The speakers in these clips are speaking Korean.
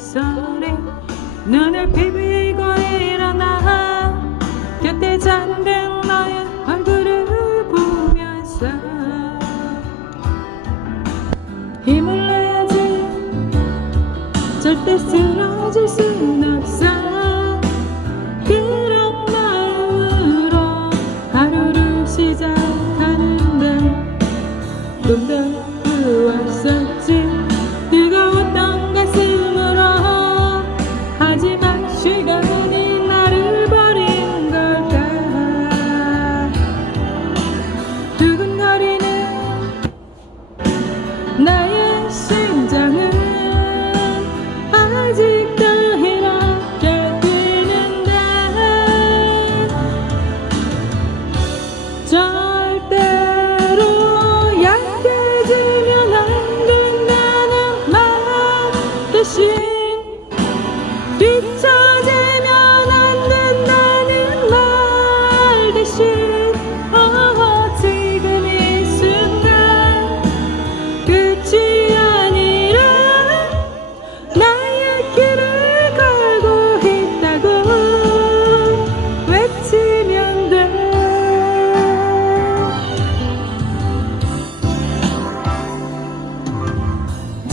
소리 눈을 비비고 일어나 곁에 잠든 너의 얼굴을 보면서 힘을 내야지 절대 쓰러질 순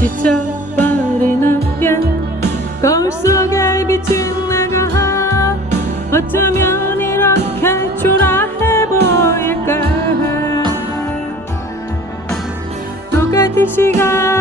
지쳐버린 어깨 거울 속에 비친 내가 어쩌면 이렇게 초라해 보일까? 똑같은 시간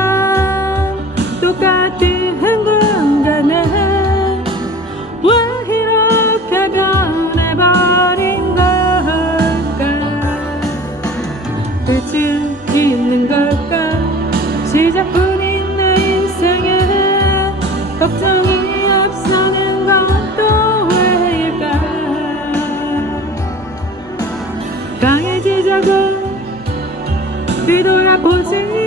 걱정이 앞서는 것도 왜일까? 강해지자고 뒤돌아보지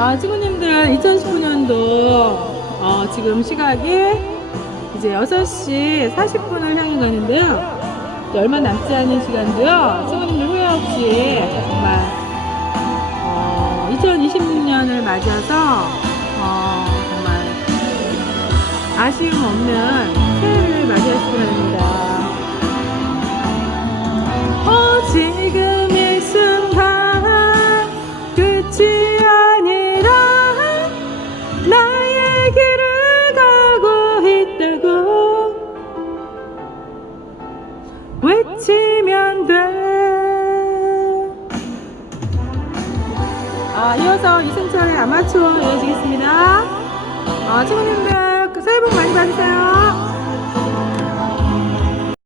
아, 친구님들 2019년도 어, 지금 시각이 이제 6시 40분을 향해 가는데요. 얼마 남지 않은 시간도요. 친구님들 후회 없이 정말 어, 2026년을 맞이해서 어, 정말 아쉬움 없는 외치면 돼. 아, 이어서 이승철의 아마추어 이어지겠습니다. 아, 친구님들 새해 복 많이 받으세요.